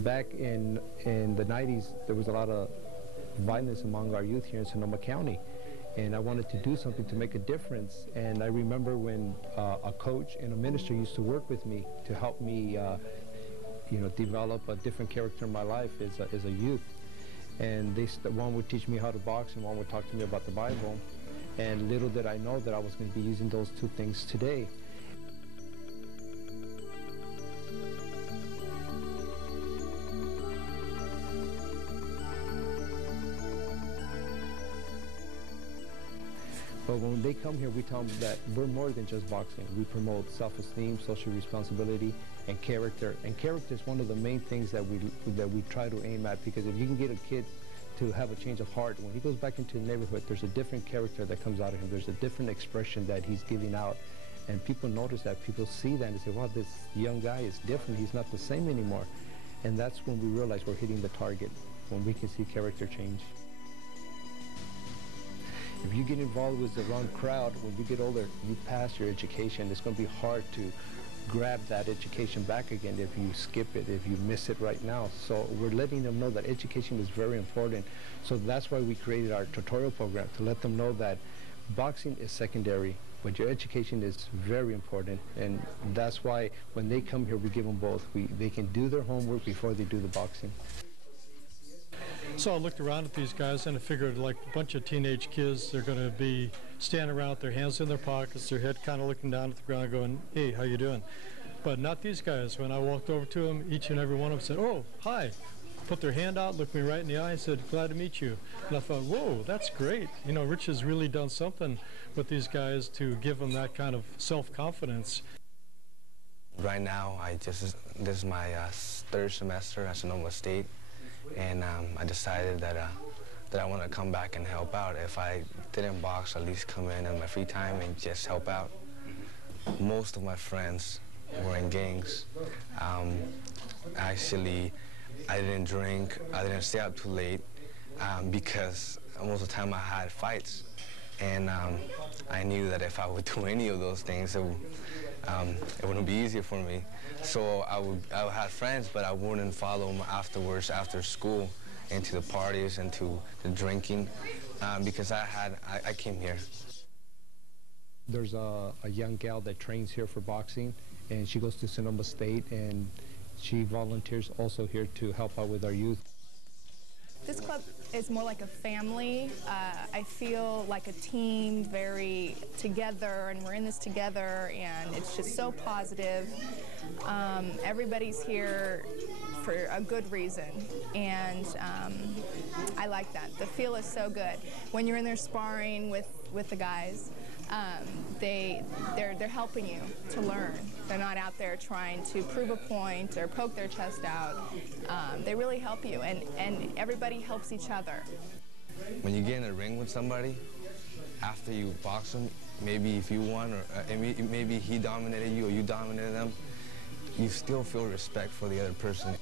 Back in the 90s, there was a lot of violence among our youth here in Sonoma County, and I wanted to do something to make a difference. And I remember when a coach and a minister used to work with me to help me, develop a different character in my life as a youth. And one would teach me how to box, and one would talk to me about the Bible. And little did I know that I was going to be using those two things today. But when they come here, we tell them that we're more than just boxing. We promote self-esteem, social responsibility, and character. And character is one of the main things that we try to aim at, because if you can get a kid to have a change of heart, when he goes back into the neighborhood, there's a different character that comes out of him. There's a different expression that he's giving out. And people notice that. People see that and they say, wow, this young guy is different. He's not the same anymore. And that's when we realize we're hitting the target, when we can see character change. If you get involved with the wrong crowd, when you get older, you pass your education. It's going to be hard to grab that education back again if you skip it, if you miss it right now. So we're letting them know that education is very important. So that's why we created our tutorial program, to let them know that boxing is secondary, but your education is very important. And that's why when they come here, we give them both. They can do their homework before they do the boxing. So I looked around at these guys and I figured, like a bunch of teenage kids, they're going to be standing around with their hands in their pockets, their head kind of looking down at the ground going, hey, how you doing? But not these guys. When I walked over to them, each and every one of them said, oh, hi. Put their hand out, looked me right in the eye and said, glad to meet you. And I thought, whoa, that's great. You know, Rich has really done something with these guys to give them that kind of self-confidence. Right now, this is my third semester at Sonoma State. And I decided that I want to come back and help out. If I didn't box, at least come in my free time and just help out. Most of my friends were in gangs. Actually, I didn't drink, I didn't stay up too late because most of the time I had fights. And I knew that if I would do any of those things, it wouldn't be easy for me. So I would have friends, but I wouldn't follow them afterwards, after school, into the parties, into the drinking, because I came here. There's a young gal that trains here for boxing, and she goes to Sonoma State, and she volunteers also here to help out with our youth. This club is more like a family. I feel like a team, very together, and we're in this together, and it's just so positive. Everybody's here for a good reason, and I like that. The feel is so good. When you're in there sparring with the guys, they're helping you to learn. They're not out there trying to prove a point or poke their chest out. They really help you, and everybody helps each other. When you get in a ring with somebody, after you box them, maybe if you won, or maybe he dominated you or you dominated them, you still feel respect for the other person,